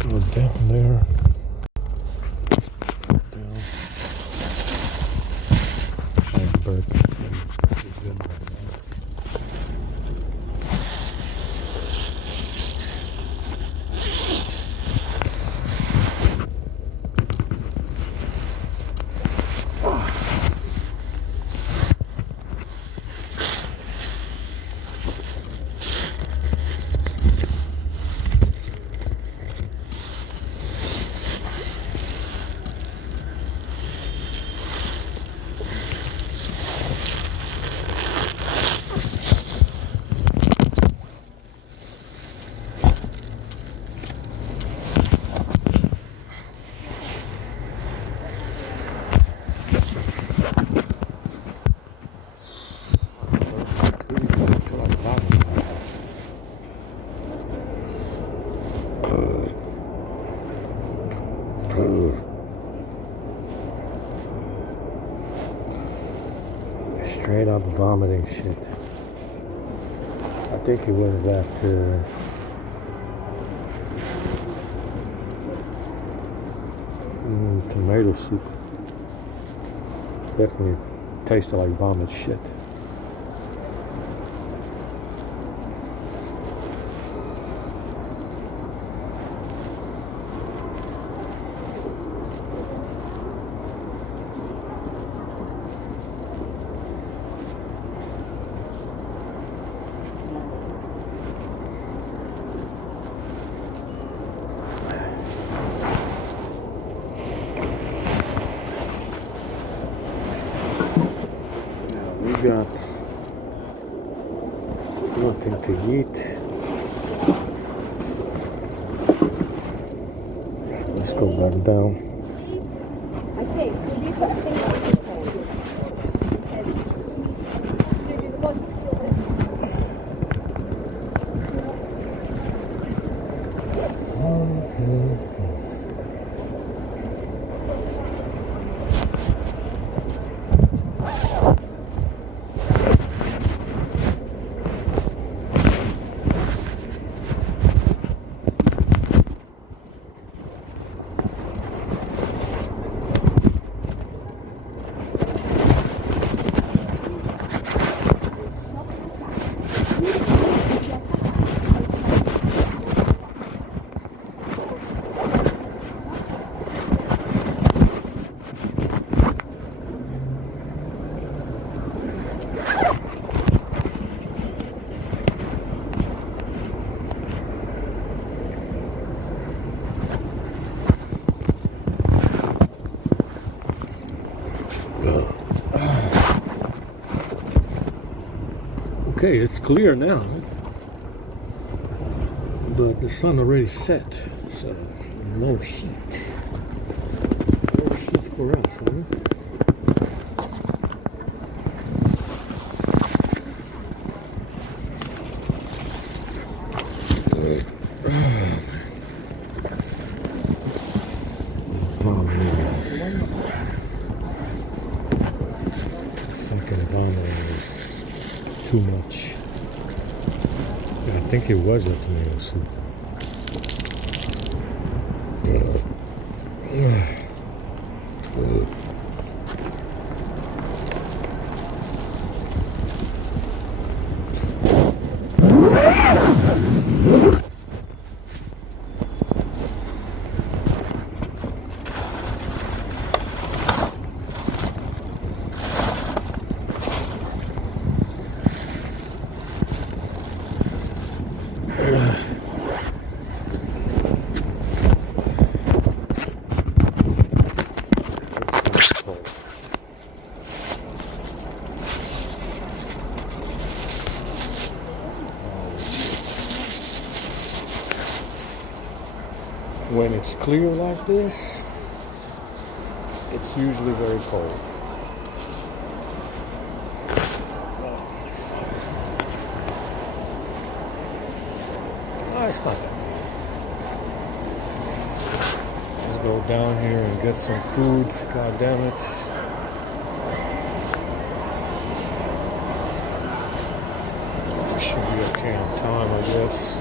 Go down there. Down. And burp. Straight up vomiting shit. I think it was after tomato soup. Definitely tasted like vomit shit. We got nothing to eat. Let's go back down. Okay, it's clear now, but the sun already set, so no heat. No heat for us, huh? Fucking vomiting is too much. I think it was a tomato soup. When it's clear like this, it's usually very cold. Oh, it's not that bad. Let's go down here and get some food. God damn it. Should be okay on time, I guess.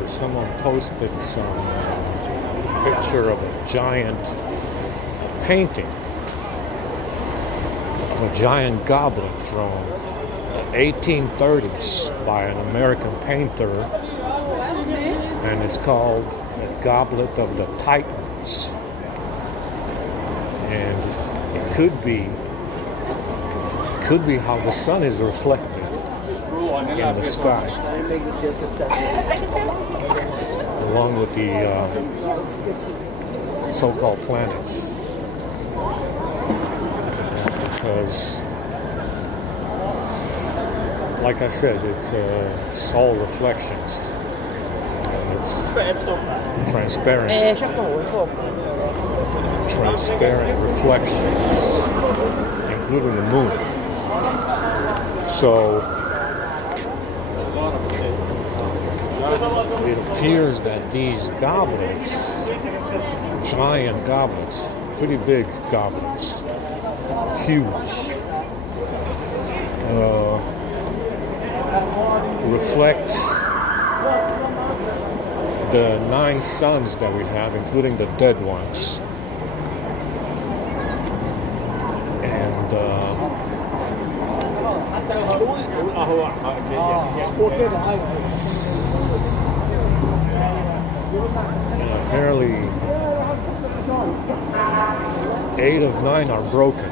that someone posted some picture of a giant painting of a giant goblet from the 1830s by an American painter, and it's called the Goblet of the Titans. And it could be how the sun is reflected in the sky, along with the so-called planets, because, like I said, it's all reflections, and it's transparent reflections, including the moon. So it appears that these goblets, giant goblets, pretty big goblets, huge, reflect the 9 suns that we have, including the dead ones. And apparently 8 of 9 are broken.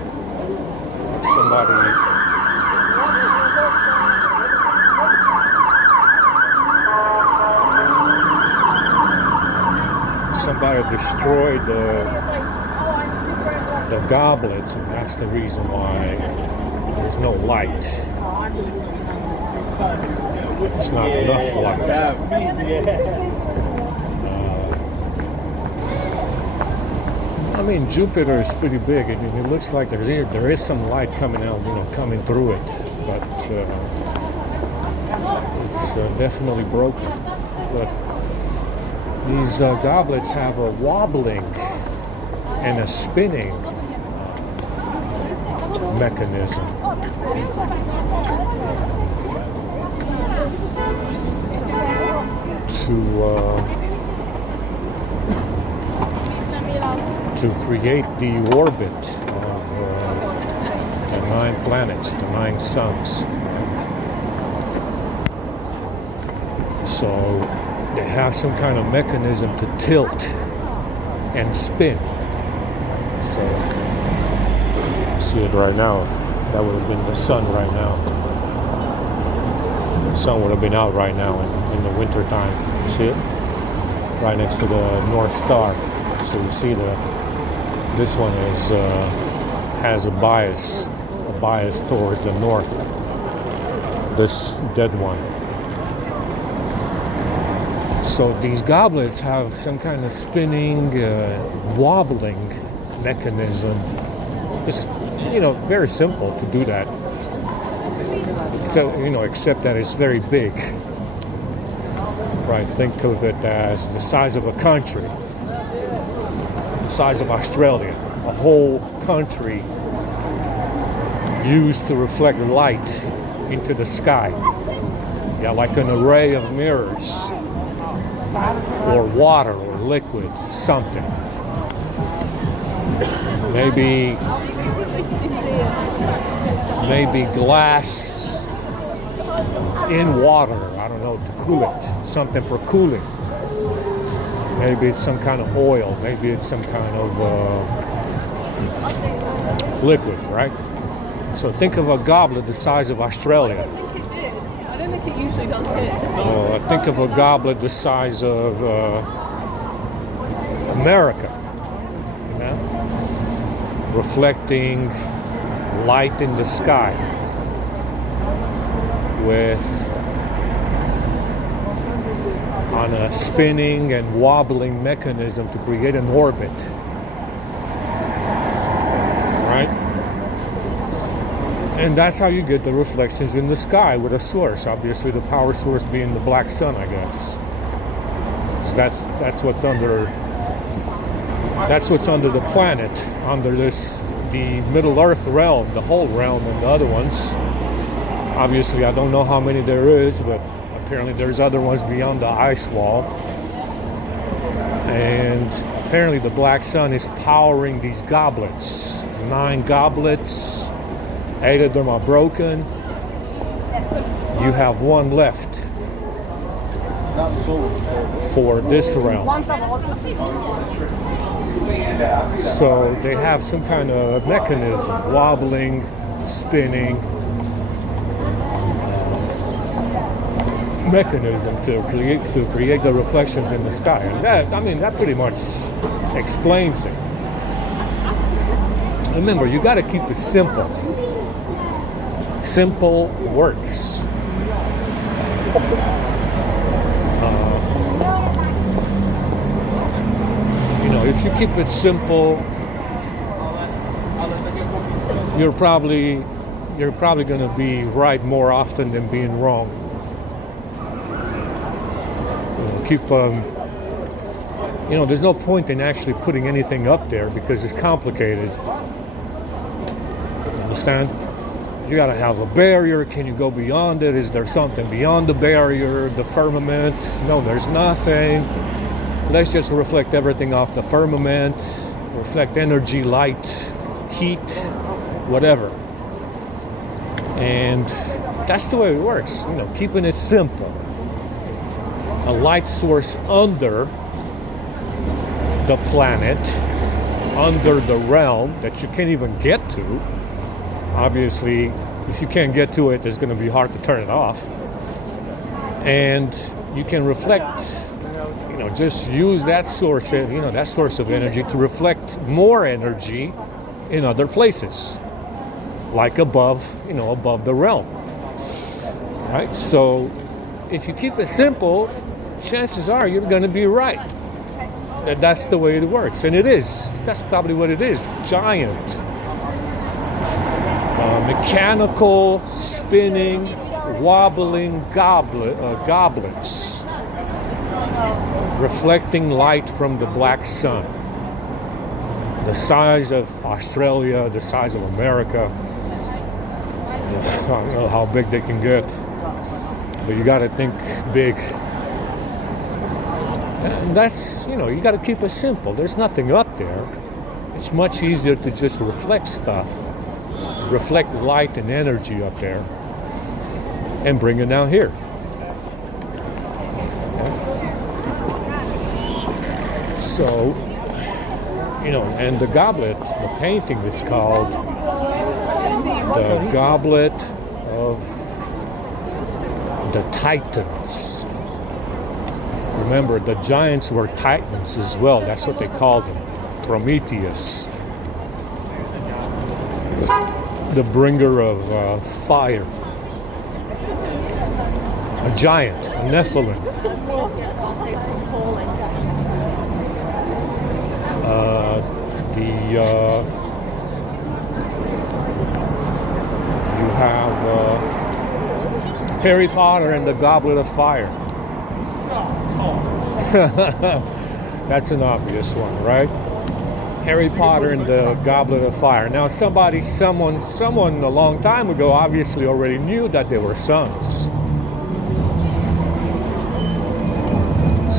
Somebody destroyed the goblets, and that's the reason why there's no light. It's not enough light. I mean, Jupiter is pretty big. I mean, it looks like there is some light coming out, coming through it, but it's definitely broken. But these goblets have a wobbling and a spinning mechanism. To create the orbit of the 9 planets, the 9 suns. So they have some kind of mechanism to tilt and spin. So see it right now. That would have been the sun right now. The sun would have been out right now in the winter time. You see it? Right next to the North Star. So you see this one has a bias towards the north. This dead one. So these goblets have some kind of spinning, wobbling mechanism. It's very simple to do that. So except that it's very big. Right? Think of it as the size of a country. The size of Australia, a whole country used to reflect light into the sky. Yeah, like an array of mirrors, or water, or liquid, something. Maybe glass in water, I don't know, to cool it, something for cooling. Maybe it's some kind of oil. Maybe it's some kind of liquid, right? So think of a goblet the size of Australia. I don't think it usually does hit. Think of a goblet the size of America. Reflecting light in the sky on a spinning and wobbling mechanism to create an orbit. Right? And that's how you get the reflections in the sky with a source. Obviously the power source being the black sun, I guess. So that's what's under the planet, under the Middle Earth realm, the whole realm, and the other ones. Obviously I don't know how many there is, but Apparently there's other ones beyond the ice wall. And apparently the black sun is powering these goblets. 9 goblets. 8 of them are broken. You have 1 left for this realm. So they have some kind of mechanism, wobbling, spinning mechanism to create the reflections in the sky. And that pretty much explains it. Remember, you got to keep it simple. Simple works. If you keep it simple, you're probably going to be right more often than being wrong. There's no point in actually putting anything up there because it's complicated. Understand? You got to have a barrier. Can you go beyond it? Is there something beyond the barrier, the firmament? No, there's nothing. Let's just reflect everything off the firmament, reflect energy, light, heat, whatever. And that's the way it works, keeping it simple. A light source under the planet, under the realm that you can't even get to. Obviously, if you can't get to it, it's going to be hard to turn it off. And you can reflect, just use that source of energy to reflect more energy in other places, like above the realm. Right? So if you keep it simple, chances are you're going to be right. That's the way it works, and it is. That's probably what it is. Giant, mechanical, spinning, wobbling goblets, reflecting light from the black sun. The size of Australia, the size of America. I don't know how big they can get, but you got to think big. And that's, you got to keep it simple. There's nothing up there. It's much easier to just reflect stuff, reflect light and energy up there, and bring it down here. So, and the goblet, the painting is called the Goblet of the Titans. Remember, the giants were titans as well. That's what they called them. Prometheus, the bringer of fire. A giant, a Nephilim. You have Harry Potter and the Goblet of Fire. That's an obvious one, right? Harry Potter and the Goblet of Fire. Now, someone a long time ago obviously already knew that they were sons.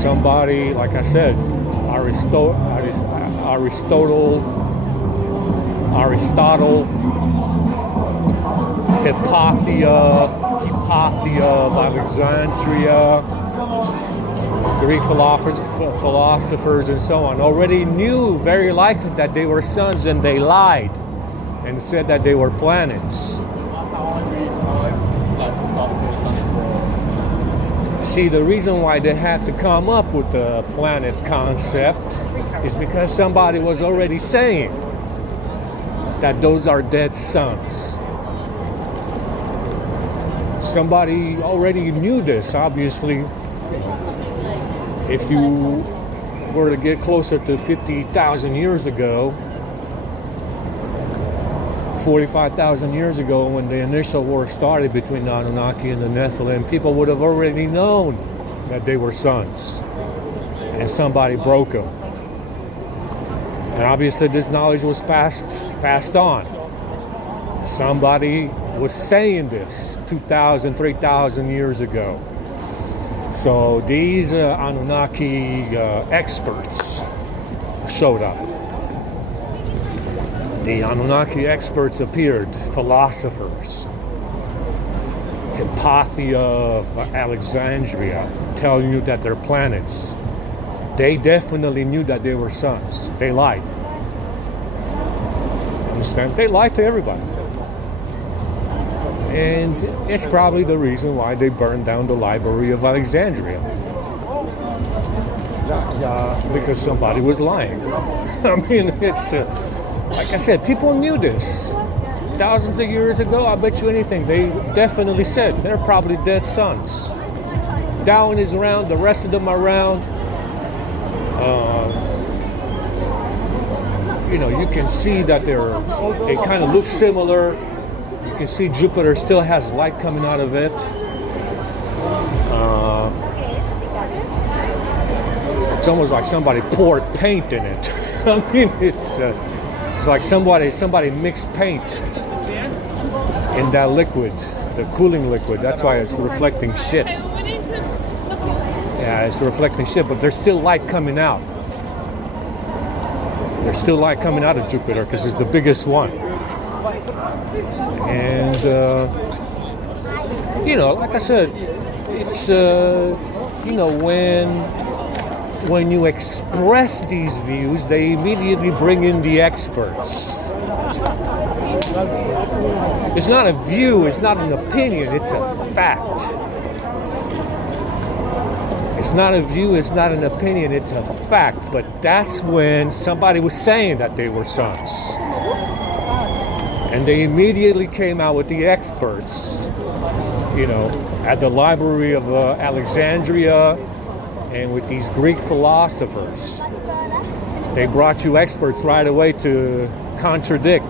Somebody, like I said, Aristotle, Hypatia of Alexandria, Greek philosophers and so on already knew very likely that they were suns, and they lied and said that they were planets. See, the reason why they had to come up with the planet concept is because somebody was already saying that those are dead suns. Somebody already knew this, obviously. If you were to get closer to 50,000 years ago, 45,000 years ago, when the initial war started between the Anunnaki and the Nephilim, people would have already known that they were suns, and somebody broke them. And obviously this knowledge was passed on. Somebody was saying this 2,000, 3,000 years ago. So these Anunnaki experts showed up. The Anunnaki experts appeared, philosophers. Hypatia of Alexandria telling you that they're planets. They definitely knew that they were suns. They lied. Understand? They lied to everybody. And it's probably the reason why they burned down the Library of Alexandria. Because somebody was lying. I mean, it's like I said, people knew this. Thousands of years ago, I bet you anything, they definitely said they're probably dead suns. Darwin is around, the rest of them are around. You can see that they kind of look similar. You can see Jupiter still has light coming out of it. It's almost like somebody poured paint in it. I mean, it's like somebody mixed paint in that liquid, the cooling liquid. That's why it's reflecting shit. Yeah, it's reflecting shit, but there's still light coming out. There's still light coming out of Jupiter because it's the biggest one. And, like I said, it's, when you express these views, they immediately bring in the experts. It's not a view, it's not an opinion, it's a fact. It's not a view, it's not an opinion, it's a fact. But that's when somebody was saying that they were suns. And they immediately came out with the experts, at the Library of Alexandria and with these Greek philosophers. They brought you experts right away to contradict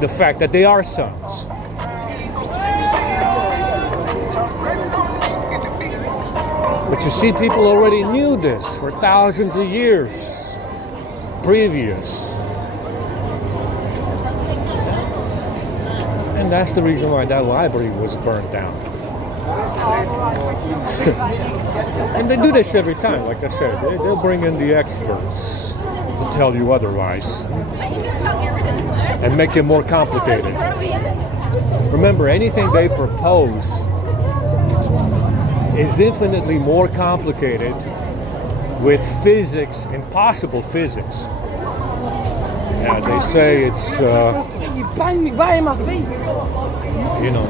the fact that they are suns. But you see, people already knew this for thousands of years previous. And that's the reason why that library was burned down. And they do this every time, like I said. They'll bring in the experts to tell you otherwise and make it more complicated. Remember, anything they propose is infinitely more complicated with physics, impossible physics. Yeah, they say it's,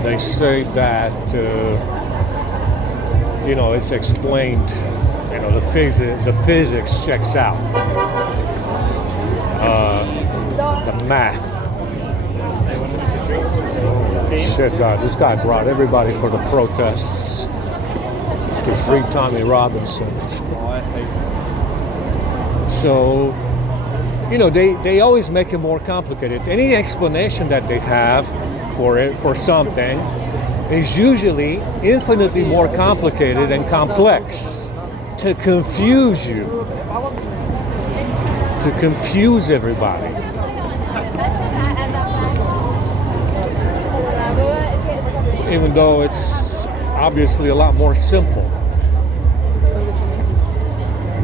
they say that, it's explained, the physics checks out. The math. Shit, God, this guy brought everybody for the protests to free Tommy Robinson. So, they always make it more complicated. Any explanation that they have for something is usually infinitely more complicated and complex to confuse you, to confuse everybody. Even though it's obviously a lot more simple.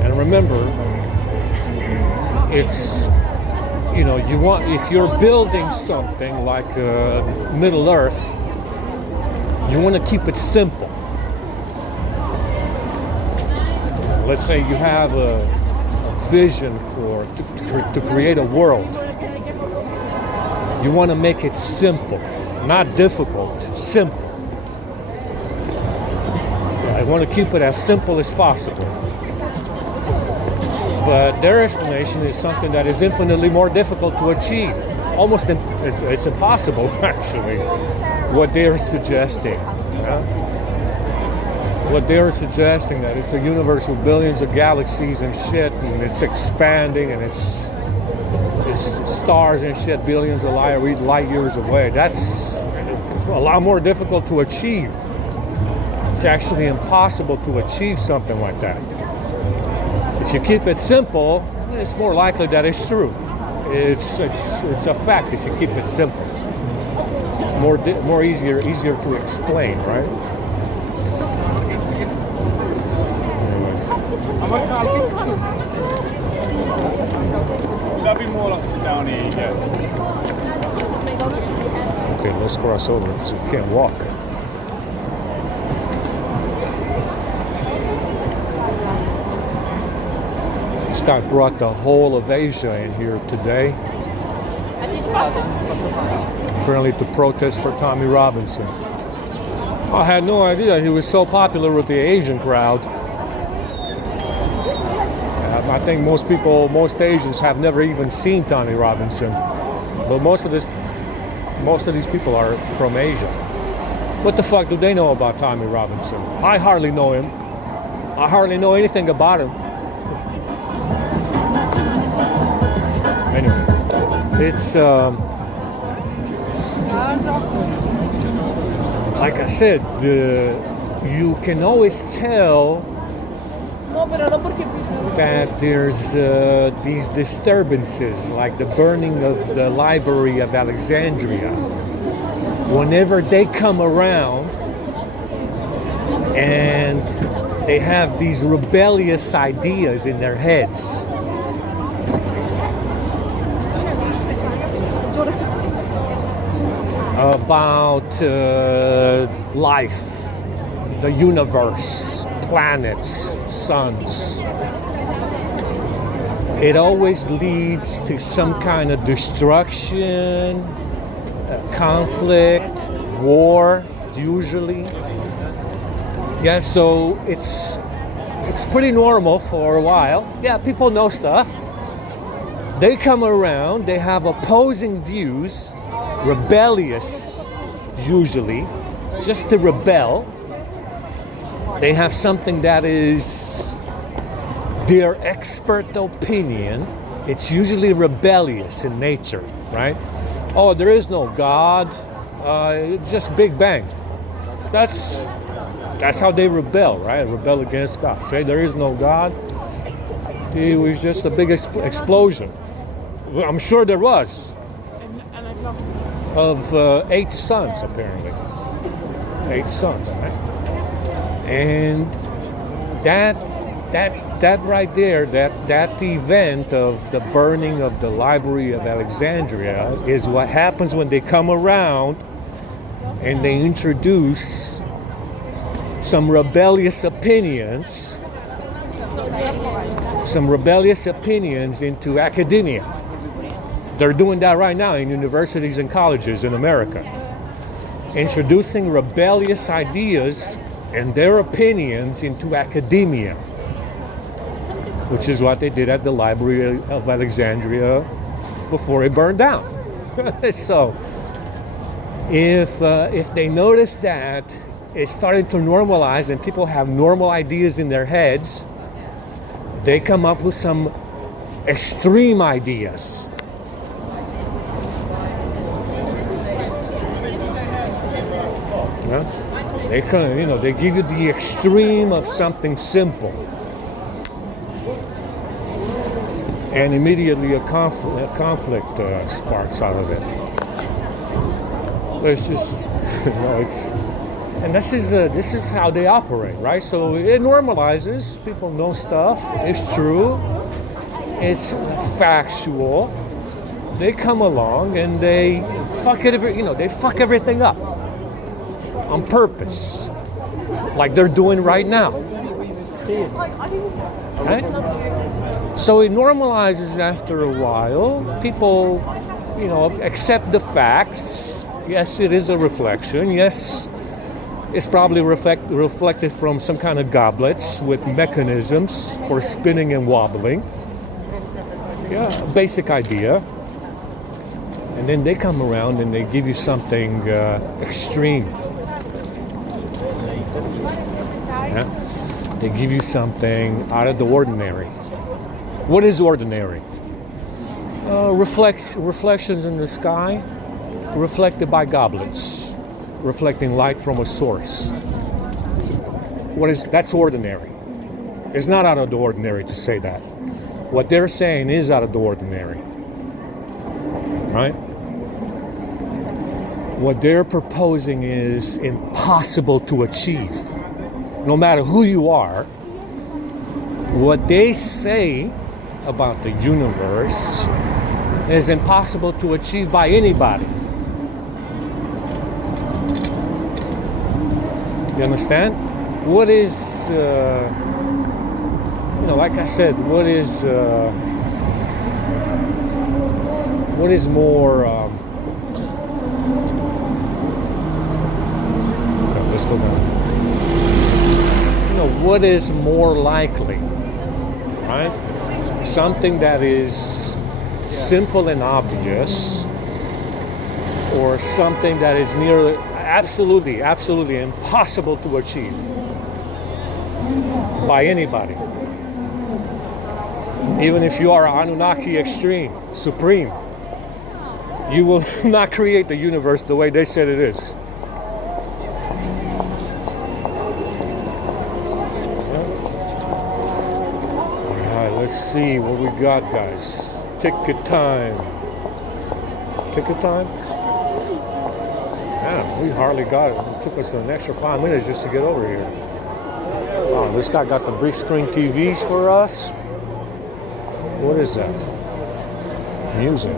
And remember, it's, if you're building something like Middle Earth, you want to keep it simple. Let's say you have a vision to create a world. You want to make it simple, not difficult, simple. I want to keep it as simple as possible. But their explanation is something that is infinitely more difficult to achieve. It's impossible, actually, what they're suggesting. What they're suggesting, that it's a universe with billions of galaxies and shit, and it's expanding, and it's stars and shit billions of light years away. That's a lot more difficult to achieve. It's actually impossible to achieve something like that. If you keep it simple, it's more likely that it's true. It's a fact if you keep it simple. It's more easier to explain, right? That'd be more like sit down here, yeah. Okay, let's cross over so we can't walk. This guy brought the whole of Asia in here today, apparently to protest for Tommy Robinson. I had no idea he was so popular with the Asian crowd. I think most Asians have never even seen Tommy Robinson, but most of these people are from Asia. What the fuck do they know about Tommy Robinson? I hardly know him. I hardly know anything about him. Anyway, it's like I said, you can always tell that there's these disturbances, like the burning of the Library of Alexandria. Whenever they come around and they have these rebellious ideas in their heads. About life, the universe, planets, suns. It always leads to some kind of destruction, conflict, war, usually. Yeah, so it's pretty normal for a while. Yeah, people know stuff. They come around, they have opposing views, rebellious, usually, just to rebel. They have something that is their expert opinion. It's usually rebellious in nature, right? Oh, there is no God. It's just Big Bang. That's how they rebel, right? Rebel against God. Say there is no God. It was just a big explosion. I'm sure there was. Of 8 suns, apparently. 8 suns, right? And that right there, that event of the burning of the Library of Alexandria is what happens when they come around and they introduce some rebellious opinions into academia. They're doing that right now in universities and colleges in America. Introducing rebellious ideas and their opinions into academia, which is what they did at the Library of Alexandria before it burned down. So, if they notice that it's starting to normalize and people have normal ideas in their heads, they come up with some extreme ideas. They they give you the extreme of something simple, and immediately a conflict sparks out of it. It's just, and this is how they operate, right? So it normalizes. People know stuff. It's true. It's factual. They come along and they fuck it. They fuck everything up. On purpose, like they're doing right now. Right? So it normalizes after a while. People, accept the facts. Yes, it is a reflection. Yes, it's probably reflected from some kind of goblets with mechanisms for spinning and wobbling. Yeah, basic idea. And then they come around and they give you something extreme. Yeah? They give you something out of the ordinary. What is ordinary? Reflections in the sky, reflected by goblets, reflecting light from a source. That's ordinary. It's not out of the ordinary to say that. What they're saying is out of the ordinary. Right? What they're proposing is impossible to achieve. No matter who you are, what they say about the universe is impossible to achieve by anybody. You understand? What is, like I said, what is more, let's go down. What is more likely, right? Something that is simple and obvious, or something that is nearly absolutely impossible to achieve by anybody. Even if you are Anunnaki extreme, supreme, you will not create the universe the way they said it is. Alright, let's see what we got, guys. Ticket time. Ticket time? Man, we hardly got it. It took us an extra 5 minutes just to get over here. Oh, this guy got the big screen TVs for us. What is that? Music.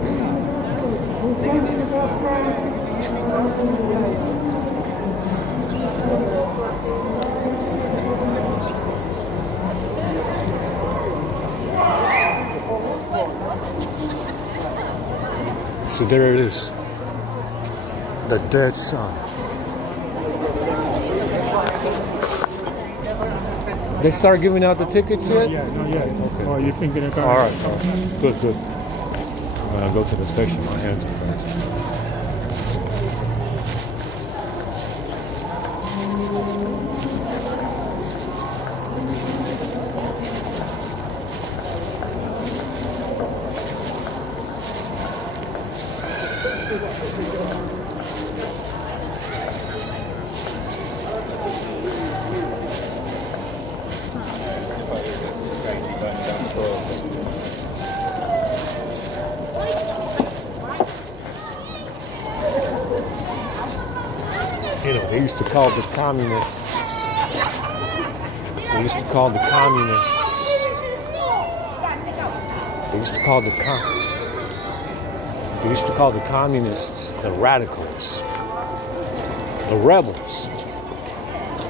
So there it is. The dead sun. They start giving out the tickets yet? Yeah, not yet. Okay. Oh, you're thinking about All right. Good. I'm gonna go to the station. My hands are frozen. They used to call the communists. They used to call the communists. They used to call the They used to call the communists the radicals, the rebels.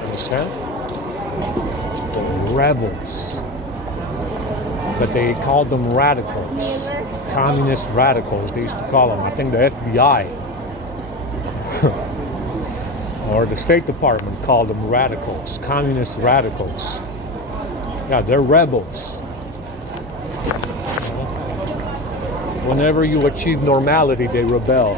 Understand? The rebels. But they called them radicals, communist radicals. They used to call them. I think the FBI. Or the State Department called them radicals, communist radicals. Yeah, they're rebels. Whenever you achieve normality, they rebel.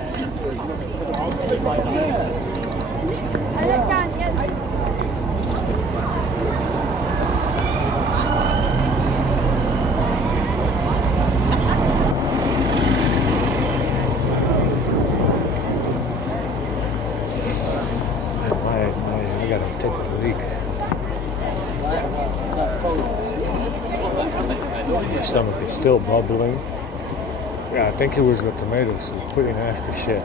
I gotta take a leak. My stomach is still bubbling. Yeah, I think it was the tomatoes. It's pretty nasty shit.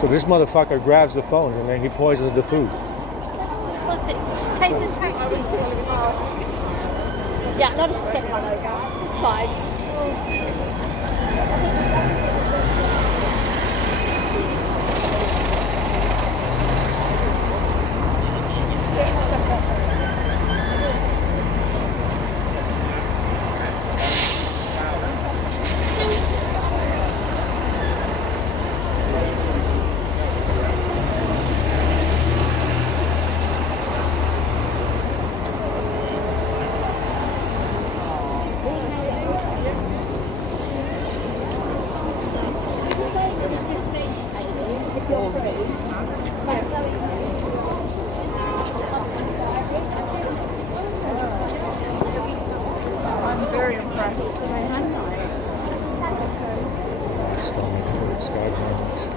So this motherfucker grabs the phones and then he poisons the food. Yeah, no, just get one over. It's fine. I'm very impressed. My stomach hurts, God damn it.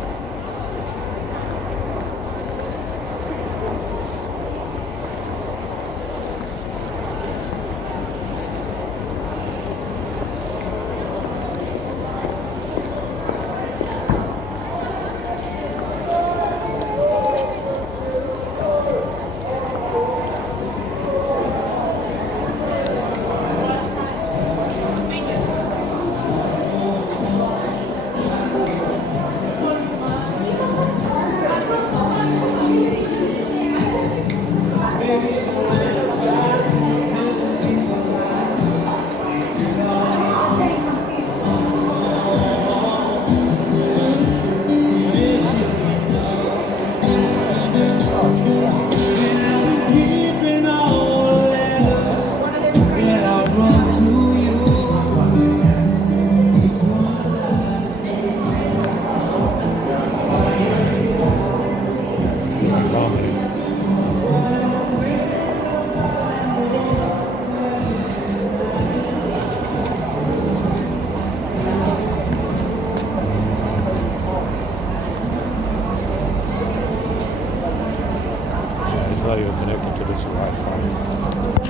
bits of Wi-Fi.